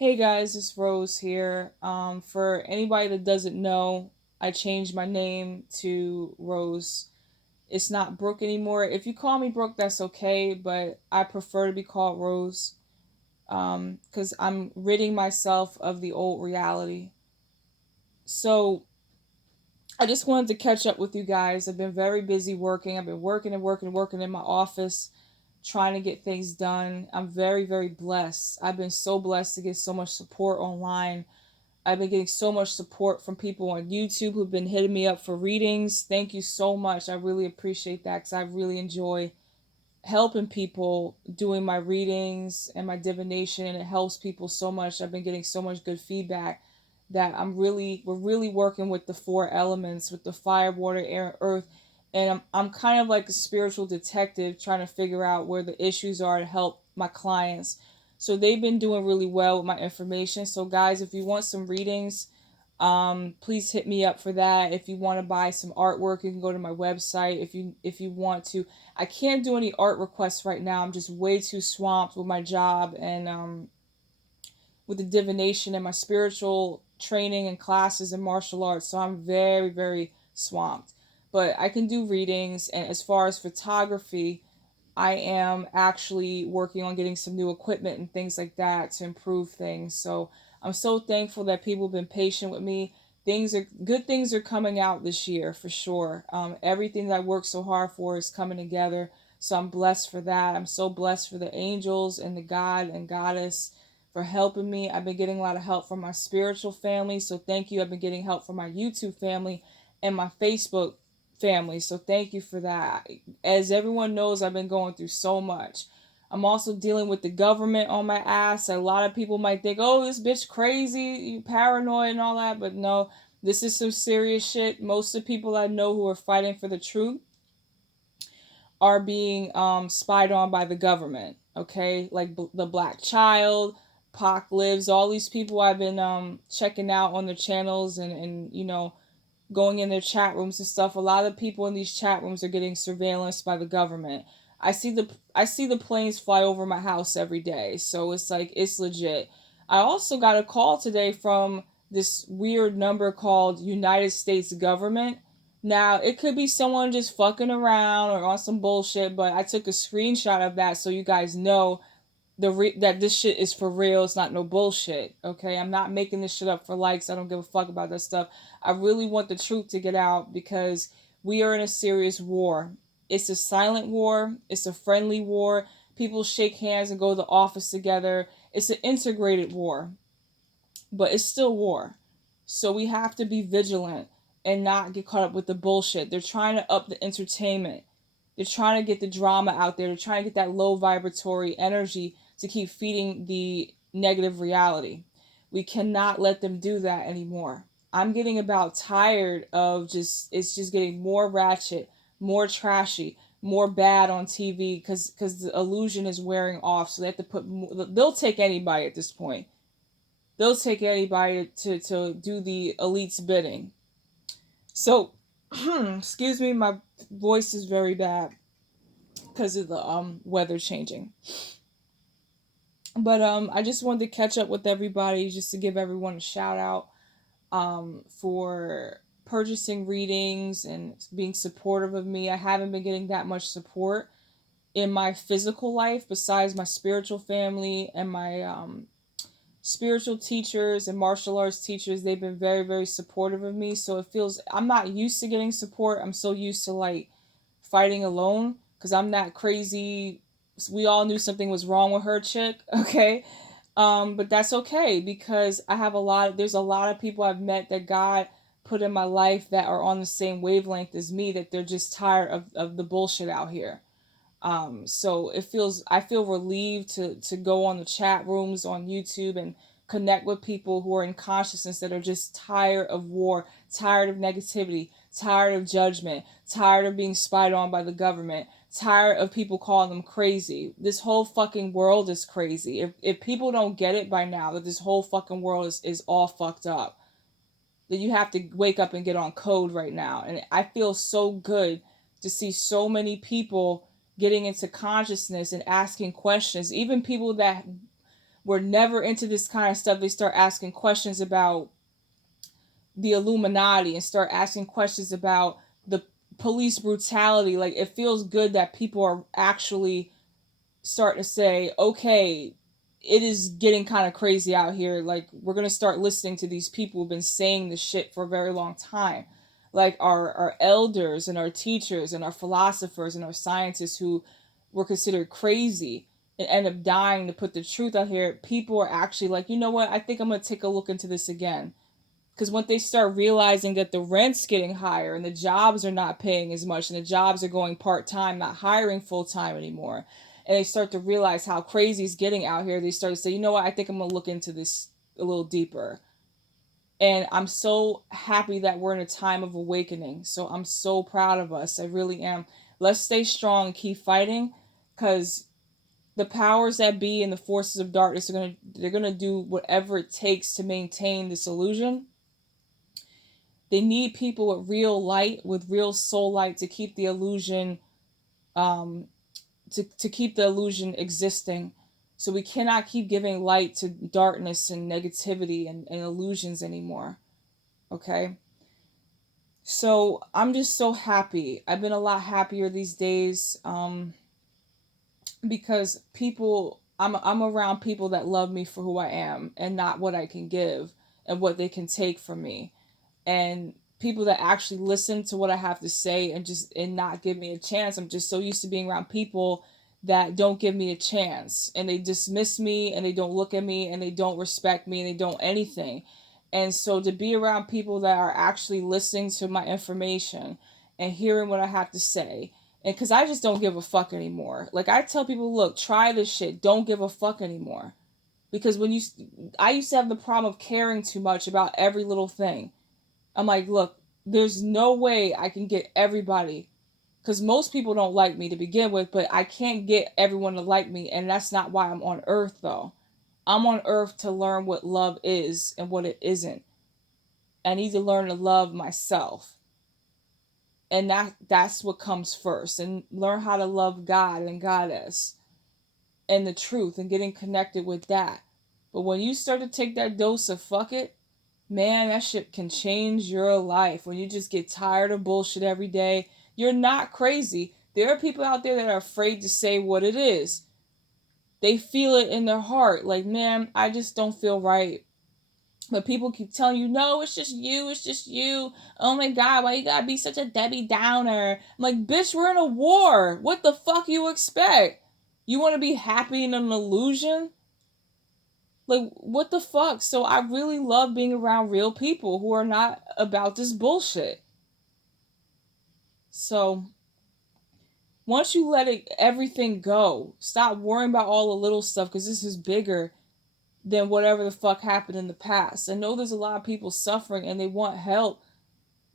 Hey guys, it's Rose here. For anybody that doesn't know, I changed my name to Rose. It's not Brooke anymore. If you call me Brooke, that's okay, but I prefer to be called Rose because I'm ridding myself of the old reality. So I just wanted to catch up with you guys. I've been very busy working. I've been working and working and working in my office, trying to get things done. I'm very, very blessed. I've been so blessed to get so much support online. I've been getting so much support from people on YouTube who've been hitting me up for readings. Thank you so much. I really appreciate that because I really enjoy helping people doing my readings and my divination, and it helps people so much. I've been getting so much good feedback that we're really working with the four elements, with the fire, water, air, and earth. And I'm kind of like a spiritual detective trying to figure out where the issues are to help my clients. So they've been doing really well with my information. So guys, if you want some readings, please hit me up for that. If you want to buy some artwork, you can go to my website. If you want to, I can't do any art requests right now. I'm just way too swamped with my job and with the divination and my spiritual training and classes in martial arts. So I'm very, very swamped. But I can do readings, and as far as photography, I am actually working on getting some new equipment and things like that to improve things. So I'm so thankful that people have been patient with me. Things are coming out this year for sure. Everything that I worked so hard for is coming together. So I'm blessed for that. I'm so blessed for the angels and the God and Goddess for helping me. I've been getting a lot of help from my spiritual family. So thank you. I've been getting help from my YouTube family and my Facebook family. So thank you for that. As everyone knows, I've been going through so much. I'm also dealing with the government on my ass. A lot of people might think, oh, this bitch crazy, you paranoid and all that. But no, this is some serious shit. Most of the people I know who are fighting for the truth are being spied on by the government. Okay, like the Black Child, Pac Lives, all these people I've been checking out on their channels and going in their chat rooms and stuff. A lot of people in these chat rooms are getting surveillance by the government. I see the planes fly over my house every day, so it's like it's legit. I also got a call today from this weird number called United States Government. Now, it could be someone just fucking around or on some bullshit, but I took a screenshot of that so you guys know that this shit is for real. It's not no bullshit. Okay, I'm not making this shit up for likes. I don't give a fuck about that stuff. I really want the truth to get out because we are in a serious war. It's a silent war. It's a friendly war. People shake hands and go to the office together. It's an integrated war, but it's still war. So we have to be vigilant and not get caught up with the bullshit. They're trying to up the entertainment. They're trying to get the drama out there. They're trying to get that low vibratory energy to keep feeding the negative reality. We cannot let them do that anymore. I'm getting about tired of it's just getting more ratchet, more trashy, more bad on TV because the illusion is wearing off. So they have to they'll take anybody at this point. They'll take anybody to do the elite's bidding. So, excuse me, my voice is very bad because of the weather changing. But I just wanted to catch up with everybody just to give everyone a shout out for purchasing readings and being supportive of me. I haven't been getting that much support in my physical life besides my spiritual family and my spiritual teachers and martial arts teachers. They've been very, very supportive of me. So it feels I'm not used to getting support. I'm so used to like fighting alone because I'm that crazy. We all knew something was wrong with her chick. Okay. But that's okay because there's a lot of people I've met that God put in my life that are on the same wavelength as me, that they're just tired of the bullshit out here. So I feel relieved to go on the chat rooms on YouTube and connect with people who are in consciousness that are just tired of war, tired of negativity, tired of judgment, tired of being spied on by the government, tired of people calling them crazy. This whole fucking world is crazy. If people don't get it by now that this whole fucking world is all fucked up, then you have to wake up and get on code right now. And I feel so good to see so many people getting into consciousness and asking questions. Even people that were never into this kind of stuff, they start asking questions about the Illuminati and start asking questions about the police brutality. Like, it feels good that people are actually starting to say, okay, it is getting kind of crazy out here. Like, we're going to start listening to these people who've been saying this shit for a very long time. Like our elders and our teachers and our philosophers and our scientists who were considered crazy and end up dying to put the truth out here. People are actually like, you know what? I think I'm going to take a look into this again. Because when they start realizing that the rent's getting higher and the jobs are not paying as much and the jobs are going part-time, not hiring full-time anymore, and they start to realize how crazy it's getting out here, they start to say, you know what, I think I'm going to look into this a little deeper. And I'm so happy that we're in a time of awakening. So I'm so proud of us. I really am. Let's stay strong and keep fighting, because the powers that be and the forces of darkness they're gonna do whatever it takes to maintain this illusion. They need people with real light, with real soul light, to keep the illusion, to keep the illusion existing. So we cannot keep giving light to darkness and negativity and illusions anymore. Okay? So I'm just so happy. I've been a lot happier these days, because I'm around people that love me for who I am and not what I can give and what they can take from me. And people that actually listen to what I have to say and not give me a chance. I'm just so used to being around people that don't give me a chance, and they dismiss me, and they don't look at me, and they don't respect me, and they don't anything. And so to be around people that are actually listening to my information and hearing what I have to say, and because I just don't give a fuck anymore. Like, I tell people, look, try this shit. Don't give a fuck anymore. Because I used to have the problem of caring too much about every little thing. I'm like, look, there's no way I can get everybody, because most people don't like me to begin with, but I can't get everyone to like me, and that's not why I'm on earth, though. I'm on earth to learn what love is and what it isn't. I need to learn to love myself. And that's what comes first. And learn how to love God and Goddess and the truth and getting connected with that. But when you start to take that dose of fuck it, man, that shit can change your life. When you just get tired of bullshit every day, you're not crazy. There are people out there that are afraid to say what it is. They feel it in their heart. Like, man, I just don't feel right. But people keep telling you, no, it's just you. It's just you. Oh my God, why you gotta be such a Debbie Downer? I'm like, bitch, we're in a war. What the fuck you expect? You want to be happy in an illusion? Like, what the fuck? So I really love being around real people who are not about this bullshit. So once you let everything go, stop worrying about all the little stuff, because this is bigger than whatever the fuck happened in the past. I know there's a lot of people suffering and they want help.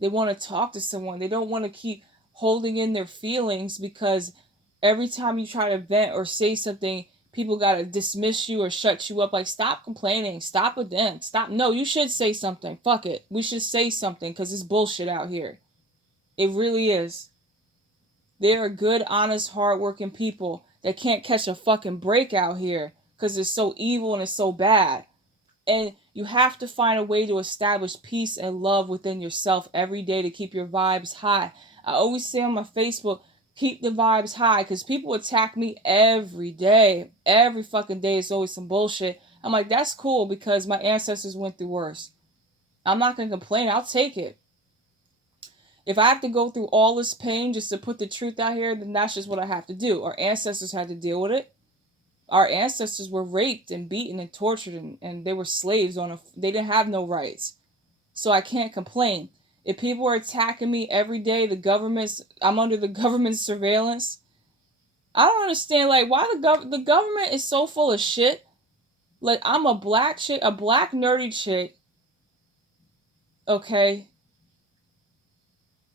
They want to talk to someone. They don't want to keep holding in their feelings, because every time you try to vent or say something, people got to dismiss you or shut you up. Like, stop complaining. Stop with them. Stop. No, you should say something. Fuck it. We should say something, because it's bullshit out here. It really is. There are good, honest, hardworking people that can't catch a fucking break out here because it's so evil and it's so bad. And you have to find a way to establish peace and love within yourself every day to keep your vibes high. I always say on my Facebook, keep the vibes high, because people attack me every day. Every fucking day is always some bullshit. I'm like, that's cool, because my ancestors went through worse. I'm not going to complain. I'll take it. If I have to go through all this pain just to put the truth out here, then that's just what I have to do. Our ancestors had to deal with it. Our ancestors were raped and beaten and tortured, and they were slaves they didn't have no rights. So I can't complain. If people are attacking me every day, I'm under the government's surveillance. I don't understand, like, why the government is so full of shit. Like, I'm a black chick, a black nerdy chick. Okay.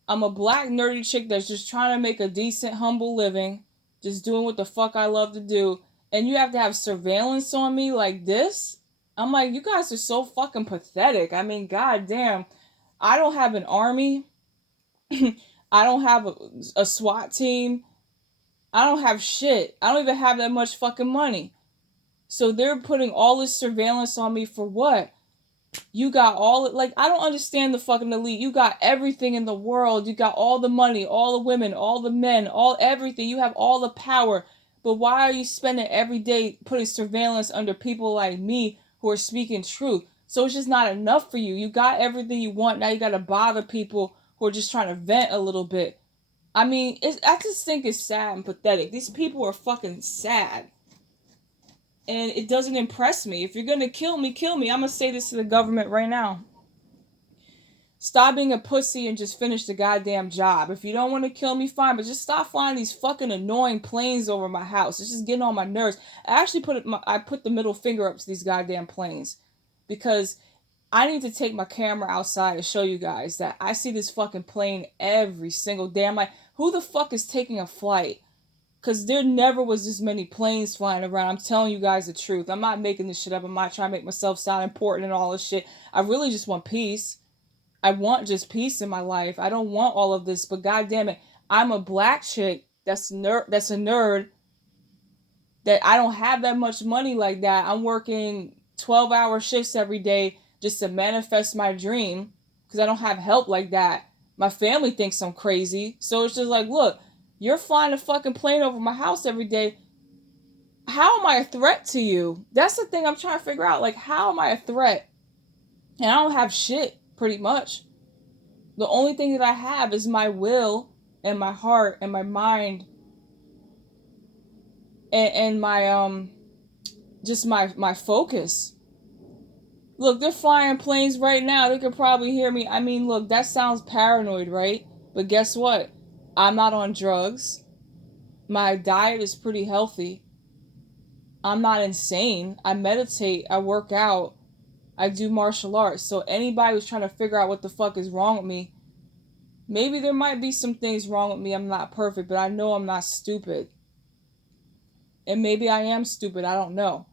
I'm a black nerdy chick that's just trying to make a decent, humble living, just doing what the fuck I love to do. And you have to have surveillance on me like this? I'm like, you guys are so fucking pathetic. I mean, goddamn. I don't have an army. I don't have a SWAT team. I don't have shit. I don't even have that much fucking money. So they're putting all this surveillance on me for what? You got all, like, I don't understand the fucking elite. You got everything in the world. You got all the money, all the women, all the men, all everything. You have all the power. But why are you spending every day putting surveillance under people like me who are speaking truth? So it's just not enough for you. You got everything you want. Now you got to bother people who are just trying to vent a little bit. I mean, I just think it's sad and pathetic. These people are fucking sad. And it doesn't impress me. If you're going to kill me, kill me. I'm going to say this to the government right now. Stop being a pussy and just finish the goddamn job. If you don't want to kill me, fine, but just stop flying these fucking annoying planes over my house. It's just getting on my nerves. I actually put the middle finger up to these goddamn planes because I need to take my camera outside and show you guys that I see this fucking plane every single day. I'm like, who the fuck is taking a flight? Because there never was this many planes flying around. I'm telling you guys the truth. I'm not making this shit up. I'm not trying to make myself sound important and all this shit. I really just want peace. I want just peace in my life. I don't want all of this. But goddamn it, I'm a black chick that's a nerd. That I don't have that much money like that. I'm working 12-hour shifts every day just to manifest my dream because I don't have help like that. My family thinks I'm crazy. So it's just like, look, you're flying a fucking plane over my house every day. How am I a threat to you? That's the thing I'm trying to figure out. Like, how am I a threat? And I don't have shit, pretty much. The only thing that I have is my will and my heart and my mind and my just my focus. Look, they're flying planes right now. They could probably hear me. I mean, look, that sounds paranoid, right? But guess what? I'm not on drugs. My diet is pretty healthy. I'm not insane. I meditate. I work out. I do martial arts. So anybody who's trying to figure out what the fuck is wrong with me, maybe there might be some things wrong with me. I'm not perfect, but I know I'm not stupid. And maybe I am stupid. I don't know.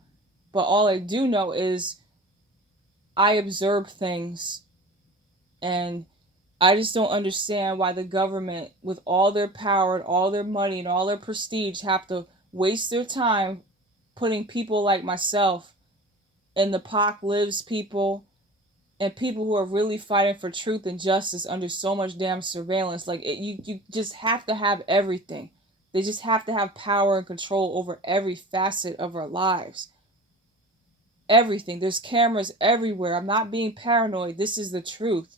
But all I do know is I observe things, and I just don't understand why the government, with all their power and all their money and all their prestige, have to waste their time putting people like myself and the Pac Lives people and people who are really fighting for truth and justice under so much damn surveillance. Like, you just have to have everything. They just have to have power and control over every facet of our lives. Everything. There's cameras everywhere. I'm not being paranoid. This is the truth.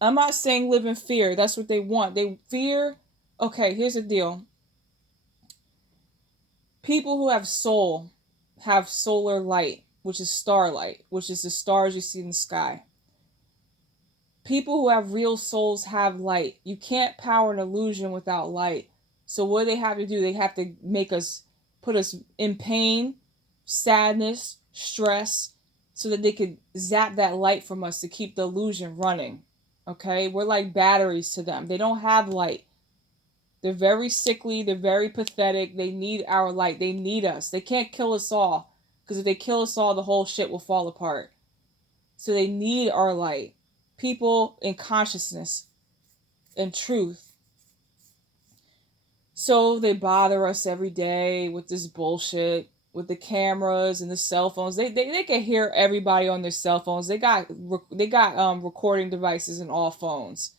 I'm not saying live in fear. That's what they want. They fear. Okay, here's the deal. People who have soul have solar light, which is starlight, which is the stars you see in the sky. People who have real souls have light. You can't power an illusion without light. So what do they have to do? They have to put us in pain, sadness, stress, so that they could zap that light from us to keep the illusion running. Okay? We're like batteries to them. They don't have light. They're very sickly. They're very pathetic. They need our light. They need us. They can't kill us all. Because if they kill us all, the whole shit will fall apart. So they need our light. People in consciousness and truth. So they bother us every day with this bullshit, with the cameras and the cell phones. They can hear everybody on their cell phones. They got recording devices in all phones.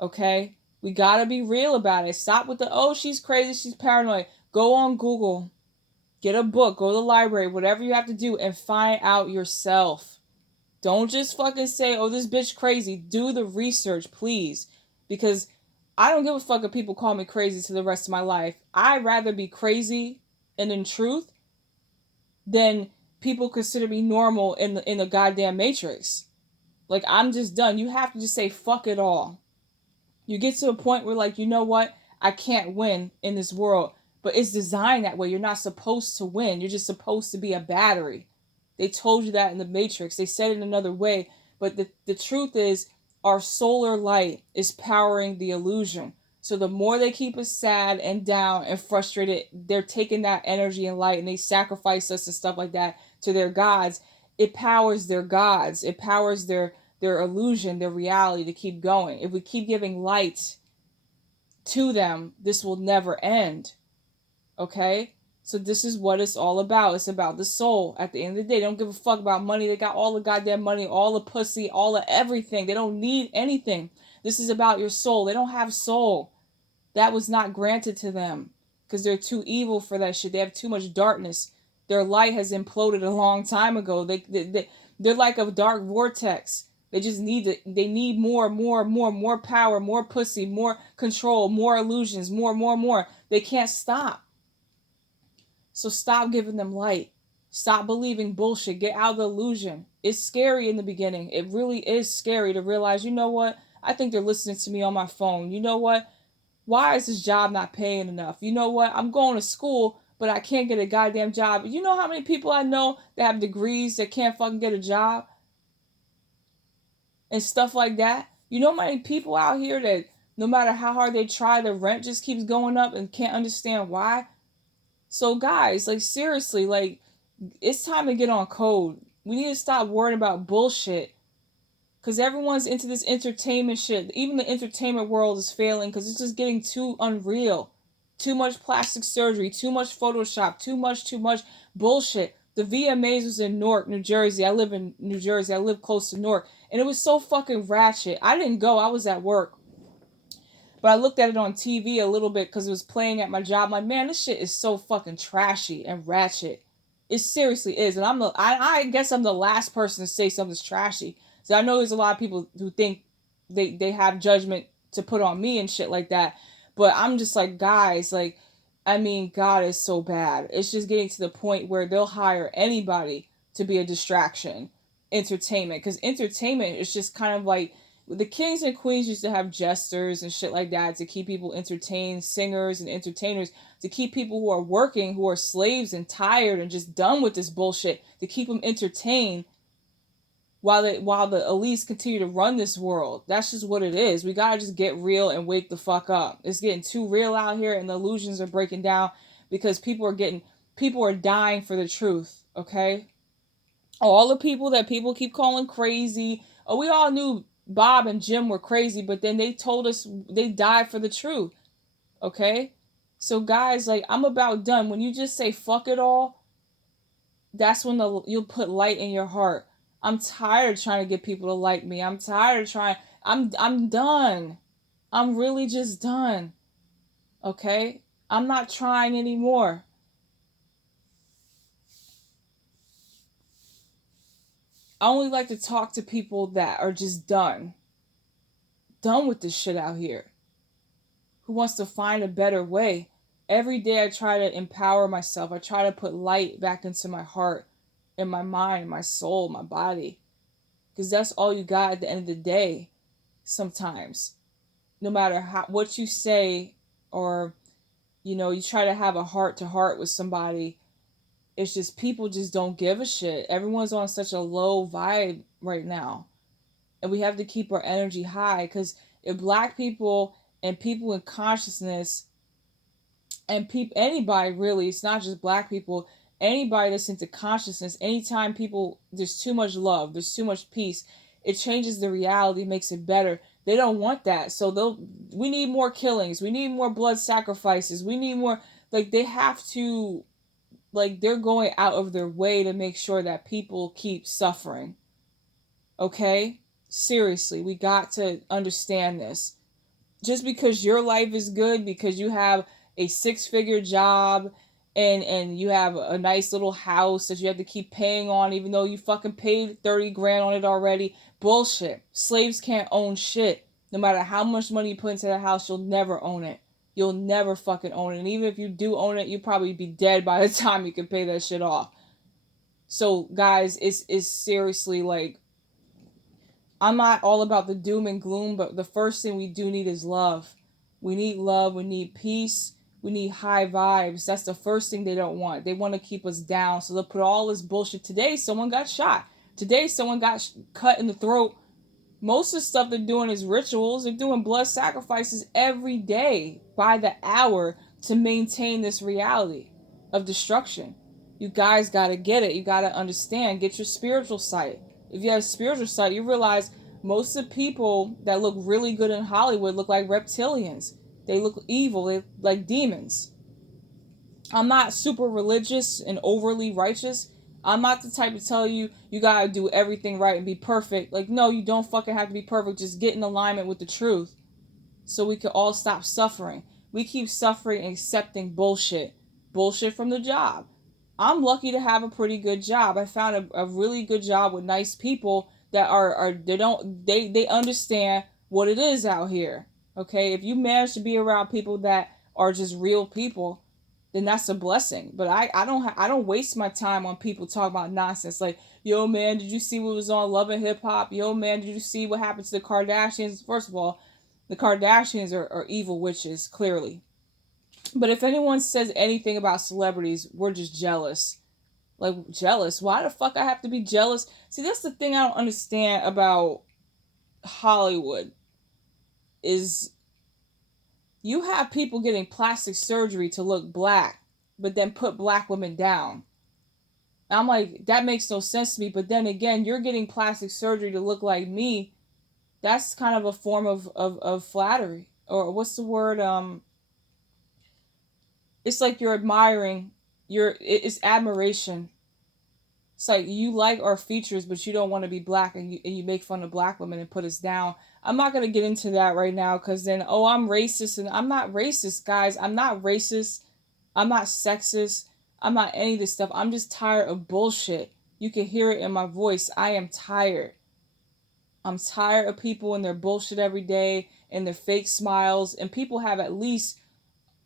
Okay? We gotta be real about it. Stop with the, oh, she's crazy, she's paranoid. Go on Google. Get a book. Go to the library. Whatever you have to do and find out yourself. Don't just fucking say, oh, this bitch crazy. Do the research, please. Because I don't give a fuck if people call me crazy to the rest of my life. I'd rather be crazy and in truth than people consider me normal in the goddamn matrix. Like, I'm just done. You have to just say fuck it all. You get to a point where, like, you know what? I can't win in this world. But it's designed that way. You're not supposed to win. You're just supposed to be a battery. They told you that in the Matrix. They said it another way. But the truth is, our solar light is powering the illusion. So the more they keep us sad and down and frustrated, they're taking that energy and light and they sacrifice us and stuff like that to their gods. It powers their gods. It powers their illusion, their reality to keep going. If we keep giving light to them, this will never end. Okay? So this is what it's all about. It's about the soul. At the end of the day, they don't give a fuck about money. They got all the goddamn money, all the pussy, all the everything. They don't need anything. This is about your soul. They don't have soul. That was not granted to them because they're too evil for that shit. They have too much darkness. Their light has imploded a long time ago. They're like a dark vortex. They just need it. They need more power, more pussy, more control, more illusions, more. They can't stop. So stop giving them light. Stop believing bullshit. Get out of the illusion. It's scary in the beginning. It really is scary to realize, you know what? I think they're listening to me on my phone. You know what? Why is this job not paying enough? You know what? I'm going to school, but I can't get a goddamn job. You know how many people I know that have degrees that can't fucking get a job? And stuff like that. You know how many people out here that no matter how hard they try, the rent just keeps going up and can't understand why? So guys, like seriously, like it's time to get on code. We need to stop worrying about bullshit. Because everyone's into this entertainment shit. Even the entertainment world is failing because it's just getting too unreal. Too much plastic surgery, too much Photoshop, too much bullshit. The VMAs was in Newark, New Jersey. I live in New Jersey. I live close to Newark. And it was so fucking ratchet. I didn't go. I was at work. But I looked at it on TV a little bit because it was playing at my job. I'm like, man, this shit is so fucking trashy and ratchet. It seriously is. And I guess I'm the last person to say something's trashy. So I know there's a lot of people who think they have judgment to put on me and shit like that. But I'm just like, guys, like, I mean, God is so bad. It's just getting to the point where they'll hire anybody to be a distraction. Entertainment. Because entertainment is just kind of like, the kings and queens used to have jesters and shit like that to keep people entertained, singers and entertainers, to keep people who are working, who are slaves and tired and just done with this bullshit, to keep them entertained while the elites continue to run this world. That's just what it is. We gotta just get real and wake the fuck up. It's getting too real out here and the illusions are breaking down because people are dying for the truth, okay? All the people that people keep calling crazy. Oh, we all knew Bob and Jim were crazy, but then they told us they died for the truth. Okay? So guys, like, I'm about done. When you just say fuck it all, that's when you'll put light in your heart. I'm tired of trying to get people to like me. I'm tired of trying. I'm done. I'm really just done. Okay? I'm not trying anymore. I only like to talk to people that are just done with this shit out here, who wants to find a better way. Every day I try to empower myself. I try to put light back into my heart and my mind, my soul, my body. Because that's all you got at the end of the day sometimes. No matter what you say, or you try to have a heart to heart with somebody, it's just people just don't give a shit. Everyone's on such a low vibe right now. And we have to keep our energy high, because if black people and people in consciousness and anybody really, it's not just black people, anybody that's into consciousness, anytime there's too much love, there's too much peace, it changes the reality, makes it better. They don't want that. So we need more killings, we need more blood sacrifices, we need more, like, they have to, like, they're going out of their way to make sure that people keep suffering. Okay? Seriously, we got to understand this. Just because your life is good, because you have a 6-figure job and you have a nice little house that you have to keep paying on, even though you fucking paid 30 grand on it already. Bullshit. Slaves can't own shit. No matter how much money you put into that house, you'll never own it. You'll never fucking own it. And even if you do own it, you'll probably be dead by the time you can pay that shit off. So, guys, it's seriously like, I'm not all about the doom and gloom, but the first thing we do need is love. We need love. We need peace. We need high vibes. That's the first thing they don't want. They want to keep us down. So they'll put all this bullshit. Today, someone got shot. Today, someone got cut in the throat. Most of the stuff they're doing is rituals. They're doing blood sacrifices every day by the hour to maintain this reality of destruction. You guys got to get it. You got to understand. Get your spiritual sight. If you have spiritual sight, you realize most of the people that look really good in Hollywood look like reptilians. They look evil. They like demons. I'm not super religious and overly righteous. I'm not the type to tell you you gotta do everything right and be perfect. Like, no, you don't fucking have to be perfect. Just get in alignment with the truth so we can all stop suffering. We keep suffering and accepting bullshit. Bullshit from the job. I'm lucky to have a pretty good job. I found a really good job with nice people that are they understand what it is out here. Okay? If you manage to be around people that are just real people, then that's a blessing. But I don't waste my time on people talking about nonsense like, yo man, did you see what was on Love and Hip Hop? Yo man, did you see what happened to the Kardashians? First of all, the Kardashians are evil witches, clearly. But if anyone says anything about celebrities, we're just jealous. Like, jealous? Why the fuck I have to be jealous? See, that's the thing I don't understand about Hollywood is you have people getting plastic surgery to look black, but then put black women down. And I'm like, that makes no sense to me. But then again, you're getting plastic surgery to look like me. That's kind of a form of flattery. Or what's the word? It's like you're admiring, it's admiration. It's like you like our features but you don't want to be black, and you make fun of black women and put us down. I'm not going to get into that right now because then, oh, I'm racist. And I'm not racist, guys. I'm not racist. I'm not sexist. I'm not any of this stuff. I'm just tired of bullshit. You can hear it in my voice. I am tired. I'm tired of people and their bullshit every day and their fake smiles. And people have at least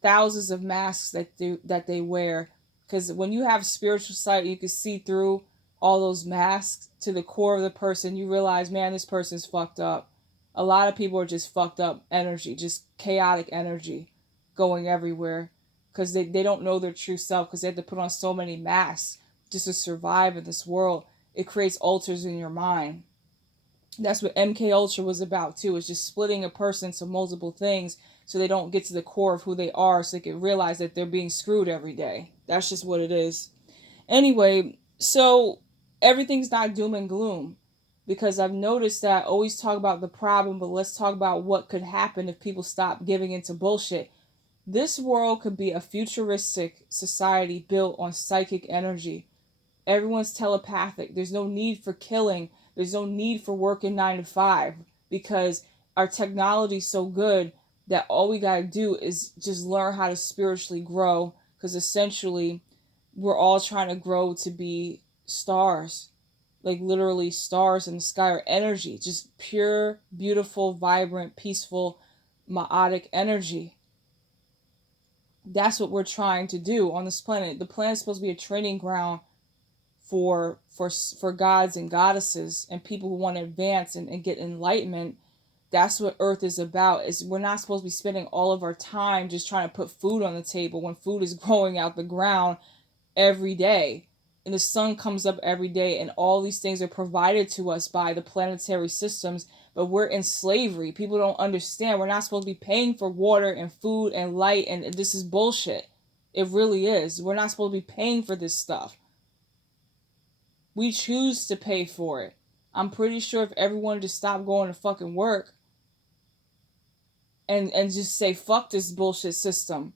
thousands of masks that they wear, because when you have spiritual sight, you can see through all those masks to the core of the person. You realize, man, this person's fucked up. A lot of people are just fucked up energy, just chaotic energy going everywhere because they don't know their true self because they have to put on so many masks just to survive in this world. It creates altars in your mind. That's what MK Ultra was about too. It's just splitting a person into multiple things so they don't get to the core of who they are, so they can realize that they're being screwed every day. That's just what it is. Anyway, so everything's not doom and gloom, because I've noticed that I always talk about the problem, but let's talk about what could happen if people stop giving into bullshit. This world could be a futuristic society built on psychic energy. Everyone's telepathic. There's no need for killing. There's no need for working 9 to 5 because our technology's so good that all we gotta do is just learn how to spiritually grow. Because essentially, we're all trying to grow to be stars, like literally stars in the sky, or energy, just pure, beautiful, vibrant, peaceful, ma'atic energy. That's what we're trying to do on this planet. The planet's supposed to be a training ground for gods and goddesses and people who want to advance and get enlightenment. That's what Earth is about. Is we're not supposed to be spending all of our time just trying to put food on the table when food is growing out the ground every day and the sun comes up every day, and all these things are provided to us by the planetary systems, but we're in slavery. People don't understand. We're not supposed to be paying for water and food and light, and this is bullshit. It really is. We're not supposed to be paying for this stuff. We choose to pay for it. I'm pretty sure if everyone just stopped going to fucking work and just say fuck this bullshit system,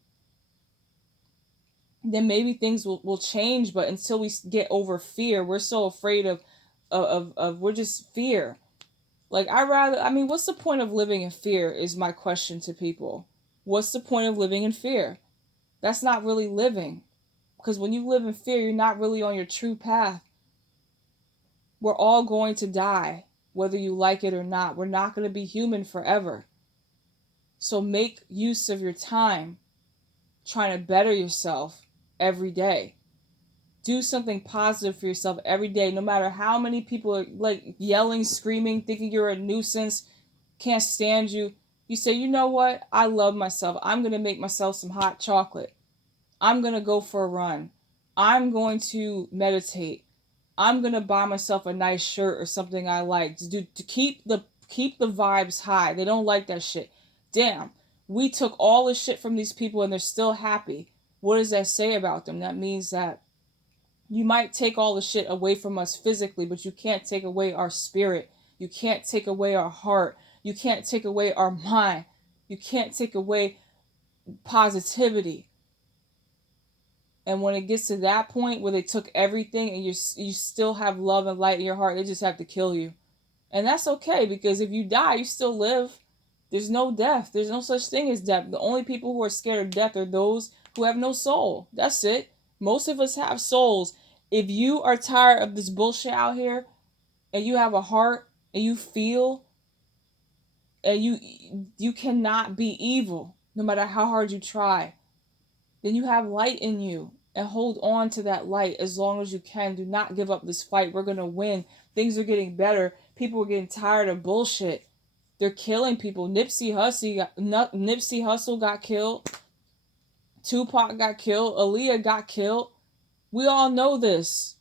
then maybe things will change. But until we get over fear, we're so afraid of we're just fear. Like, I mean, what's the point of living in fear is my question to people. What's the point of living in fear? That's not really living. Because when you live in fear, you're not really on your true path. We're all going to die, whether you like it or not. We're not going to be human forever. So make use of your time trying to better yourself every day. Do something positive for yourself every day, no matter how many people are like yelling, screaming, thinking you're a nuisance, can't stand you. You say, you know what? I love myself. I'm going to make myself some hot chocolate. I'm going to go for a run. I'm going to meditate. I'm going to buy myself a nice shirt or something I like to keep the vibes high. They don't like that shit. Damn. We took all this shit from these people and they're still happy. What does that say about them? That means that you might take all the shit away from us physically, but you can't take away our spirit. You can't take away our heart. You can't take away our mind. You can't take away positivity. And when it gets to that point where they took everything and you still have love and light in your heart, they just have to kill you. And that's okay, because if you die, you still live. There's no death. There's no such thing as death. The only people who are scared of death are those who have no soul. That's it. Most of us have souls. If you are tired of this bullshit out here and you have a heart and you feel, and you cannot be evil no matter how hard you try, then you have light in you, and hold on to that light as long as you can. Do not give up this fight. We're going to win. Things are getting better. People are getting tired of bullshit. They're killing people. Nipsey Hussle got killed. Tupac got killed. Aaliyah got killed. We all know this.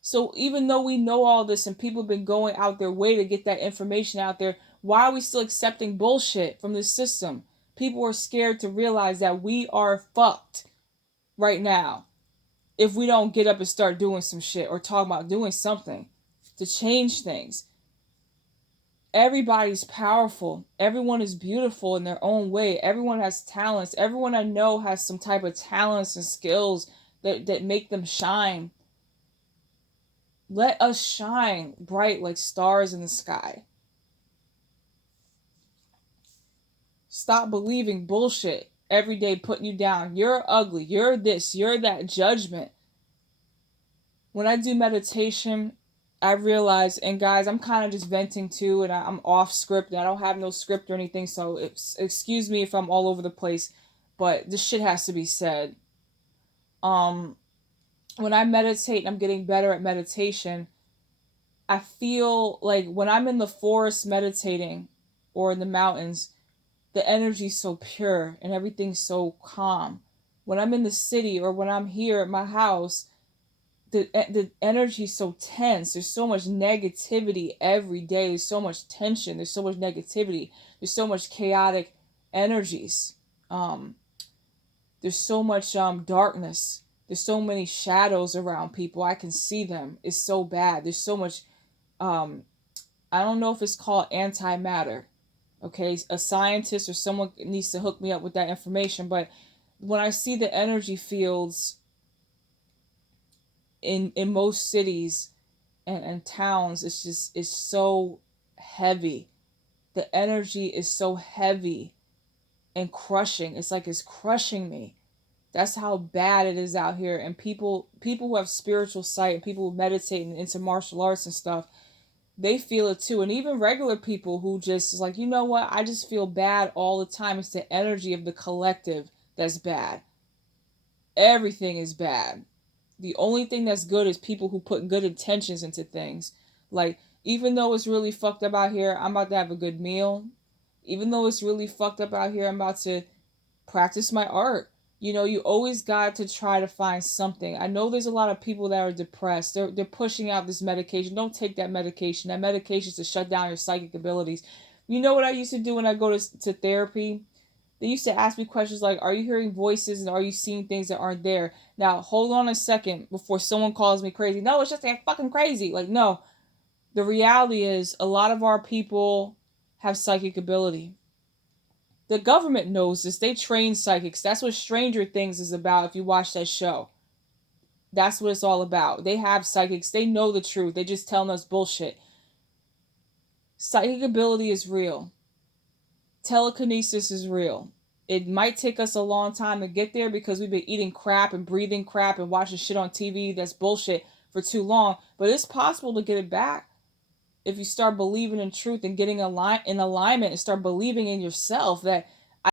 So even though we know all this and people have been going out their way to get that information out there, why are we still accepting bullshit from this system? People are scared to realize that we are fucked right now if we don't get up and start doing some shit or talk about doing something to change things. Everybody's powerful. Everyone is beautiful in their own way. Everyone has talents. Everyone I know has some type of talents and skills that make them shine. Let us shine bright like stars in the sky. Stop believing bullshit every day, putting you down. You're ugly. You're this. You're that. Judgment. When I do meditation, I realize, and guys, I'm kind of just venting too, and I'm off script, and I don't have no script or anything, so excuse me if I'm all over the place, but this shit has to be said. When I meditate and I'm getting better at meditation, I feel like when I'm in the forest meditating or in the mountains, the energy's so pure and everything's so calm. When I'm in the city or when I'm here at my house, the energy's so tense. There's so much negativity every day. There's so much tension. There's so much negativity. There's so much chaotic energies. There's so much darkness. There's so many shadows around people. I can see them. It's so bad. There's so much, I don't know if it's called antimatter. Okay, a scientist or someone needs to hook me up with that information. But when I see the energy fields in most cities and towns, it's so heavy. The energy is so heavy and crushing. It's like it's crushing me. That's how bad it is out here. And people who have spiritual sight and people who meditate and into martial arts and stuff, they feel it too. And even regular people who just is like, you know what, I just feel bad all the time. It's the energy of the collective that's bad. Everything is bad. The only thing that's good is people who put good intentions into things. Like, even though it's really fucked up out here, I'm about to have a good meal. Even though it's really fucked up out here, I'm about to practice my art. You know, you always got to try to find something. I know there's a lot of people that are depressed. They're pushing out this medication. Don't take that medication. That medication is to shut down your psychic abilities. You know what I used to do when I go to therapy? They used to ask me questions like, are you hearing voices and are you seeing things that aren't there? Now, hold on a second before someone calls me crazy. No, it's just like fucking crazy. Like, no. The reality is a lot of our people have psychic ability. The government knows this. They train psychics. That's what Stranger Things is about if you watch that show. That's what it's all about. They have psychics. They know the truth. They just telling us bullshit. Psychic ability is real. Telekinesis is real. It might take us a long time to get there because we've been eating crap and breathing crap and watching shit on TV that's bullshit for too long. But it's possible to get it back if you start believing in truth and getting in alignment and start believing in yourself that